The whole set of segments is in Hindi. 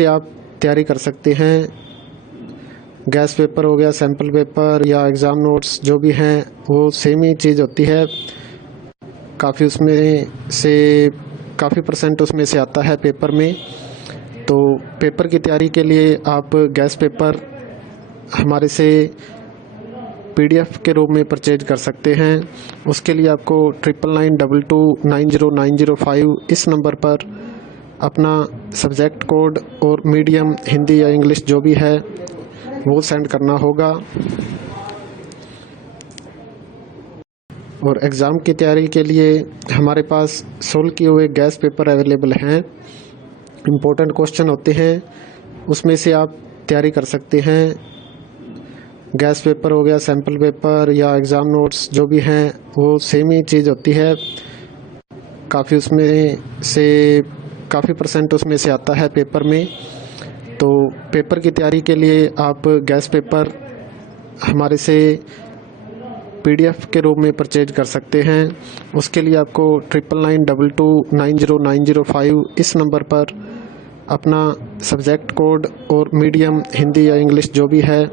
से आप तैयारी कर सकते हैं। गैस पेपर हो गया, सैम्पल पेपर या एग्ज़ाम नोट्स जो भी हैं वो सेम ही चीज़ होती है। काफ़ी उसमें से काफ़ी परसेंट उसमें से आता है पेपर में। तो पेपर की तैयारी के लिए आप गैस पेपर हमारे से PDF के रूप में परचेज कर सकते हैं। उसके लिए आपको 9992290905 इस नंबर पर अपना सब्जेक्ट कोड और मीडियम हिंदी या इंग्लिश जो भी है वो सेंड करना होगा। और एग्ज़ाम की तैयारी के लिए हमारे पास सोल्व किए हुए गैस पेपर अवेलेबल हैं। इम्पोर्टेंट क्वेश्चन होते हैं, उसमें से आप तैयारी कर सकते हैं। गैस पेपर हो गया, सैम्पल पेपर या एग्ज़ाम नोट्स जो भी हैं वो सेम ही चीज़ होती है। काफ़ी उसमें से काफ़ी परसेंट उसमें से आता है पेपर में। तो पेपर की तैयारी के लिए आप गैस पेपर हमारे से PDF के रूप में परचेज कर सकते हैं। उसके लिए आपको 9992290905 इस नंबर पर अपना सब्जेक्ट कोड और मीडियम हिंदी या इंग्लिश जो भी है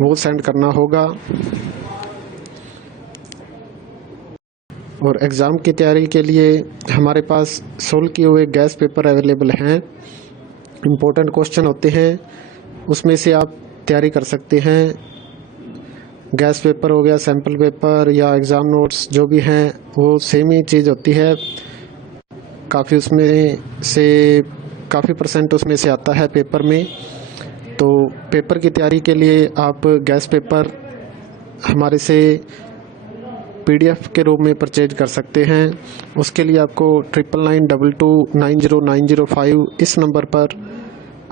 वो सेंड करना होगा। और एग्ज़ाम की तैयारी के लिए हमारे पास सोल्व किए हुए गैस पेपर अवेलेबल हैं। इम्पोर्टेंट क्वेश्चन होते हैं, उसमें से आप तैयारी कर सकते हैं। गैस पेपर हो गया, सैम्पल पेपर या एग्ज़ाम नोट्स जो भी हैं वो सेम ही चीज़ होती है। काफ़ी उसमें से काफ़ी परसेंट उसमें से आता है पेपर में। तो पेपर की तैयारी के लिए आप गैस पेपर हमारे से PDF के रूप में परचेज कर सकते हैं। उसके लिए आपको 9992290905 इस नंबर पर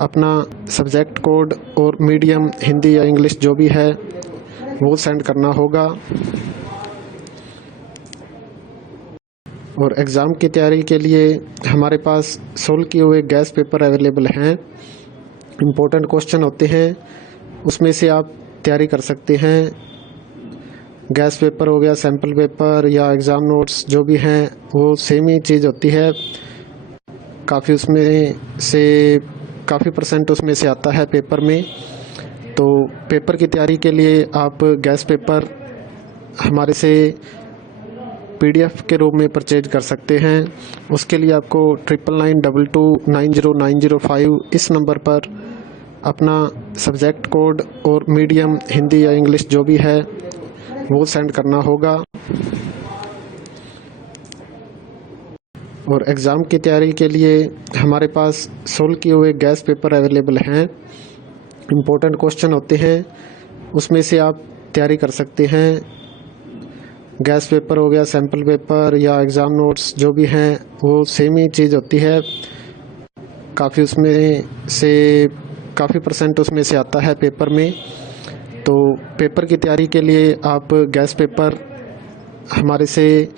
अपना सब्जेक्ट कोड और मीडियम हिंदी या इंग्लिश जो भी है वो सेंड करना होगा। और एग्ज़ाम की तैयारी के लिए हमारे पास सोल्व किए हुए गैस पेपर अवेलेबल हैं। इम्पोर्टेंट क्वेश्चन होते हैं, उसमें से आप तैयारी कर सकते हैं। गैस पेपर हो गया, सैम्पल पेपर या एग्ज़ाम नोट्स जो भी हैं वो सेम ही चीज़ होती है। काफ़ी उसमें से काफ़ी परसेंट उसमें से आता है पेपर में। तो पेपर की तैयारी के लिए आप गैस पेपर हमारे से PDF के रूप में परचेज कर सकते हैं। उसके लिए आपको 9992290905 इस नंबर पर अपना सब्जेक्ट कोड और मीडियम हिंदी या इंग्लिश जो भी है वो सेंड करना होगा। और एग्ज़ाम की तैयारी के लिए हमारे पास सोल्व किए हुए गैस पेपर अवेलेबल हैं। इम्पोर्टेंट क्वेश्चन होते हैं, उसमें से आप तैयारी कर सकते हैं। गैस पेपर हो गया, सैम्पल पेपर या एग्ज़ाम नोट्स जो भी हैं वो सेम ही चीज़ होती है। काफ़ी उसमें से काफ़ी परसेंट उसमें से आता है पेपर में। तो पेपर की तैयारी के लिए आप गैस पेपर हमारे से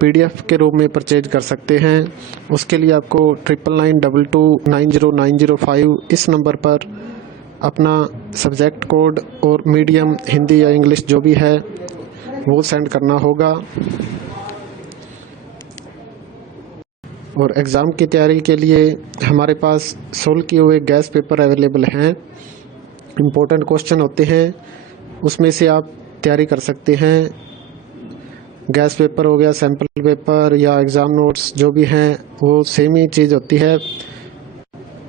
PDF के रूप में परचेज कर सकते हैं। उसके लिए आपको 9992290905 इस नंबर पर अपना सब्जेक्ट कोड और मीडियम हिंदी या इंग्लिश जो भी है वो सेंड करना होगा। और एग्ज़ाम की तैयारी के लिए हमारे पास सोल्व किए हुए गैस पेपर अवेलेबल हैं। इम्पोर्टेंट क्वेश्चन होते हैं, उसमें से आप तैयारी कर सकते हैं। गैस पेपर हो गया, सैम्पल पेपर या एग्ज़ाम नोट्स जो भी हैं वो सेम ही चीज़ होती है।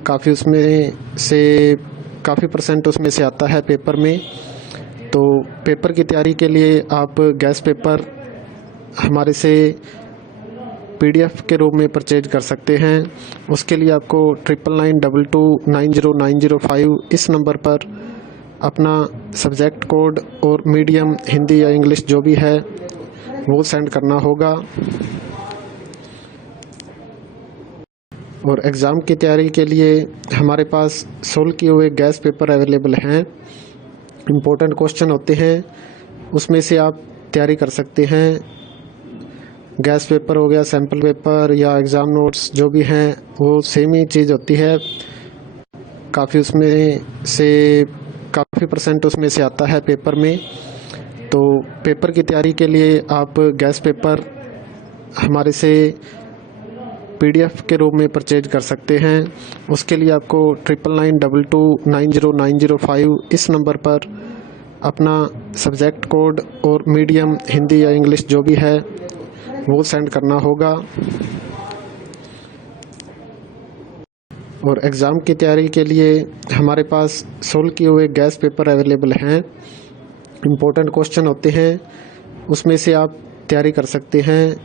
काफ़ी उसमें से काफ़ी परसेंट उसमें से आता है पेपर में। तो पेपर की तैयारी के लिए आप गैस पेपर हमारे से PDF के रूप में परचेज कर सकते हैं। उसके लिए आपको 9992290905 इस नंबर पर अपना सब्जेक्ट कोड और मीडियम हिंदी या इंग्लिश जो भी है वो सेंड करना होगा। और एग्ज़ाम की तैयारी के लिए हमारे पास सोल्व किए हुए गैस पेपर अवेलेबल हैं। इम्पोर्टेंट क्वेश्चन होते हैं, उसमें से आप तैयारी कर सकते हैं। गैस पेपर हो गया, सैम्पल पेपर या एग्ज़ाम नोट्स जो भी हैं वो सेम ही चीज़ होती है। काफ़ी उसमें से काफ़ी परसेंट उसमें से आता है पेपर में। तो पेपर की तैयारी के लिए आप गैस पेपर हमारे से PDF के रूप में परचेज कर सकते हैं। उसके लिए आपको 9992290905 इस नंबर पर अपना सब्जेक्ट कोड और मीडियम हिंदी या इंग्लिश जो भी है वो सेंड करना होगा। और एग्ज़ाम की तैयारी के लिए हमारे पास सोल्व किए हुए गैस पेपर अवेलेबल हैं। इम्पोर्टेंट क्वेश्चन होते हैं, उसमें से आप तैयारी कर सकते हैं।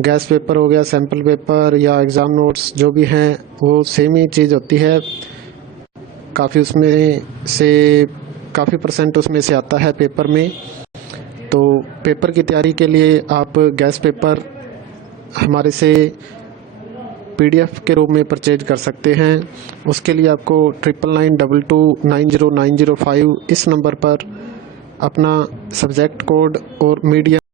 गैस पेपर हो गया, सैम्पल पेपर या एग्ज़ाम नोट्स जो भी हैं वो सेम ही चीज़ होती है। काफ़ी परसेंट उसमें से आता है पेपर में। तो पेपर की तैयारी के लिए आप गैस पेपर हमारे से PDF के रूप में परचेज कर सकते हैं। उसके लिए आपको 9992290905 इस नंबर पर अपना सब्जेक्ट कोड और मीडियम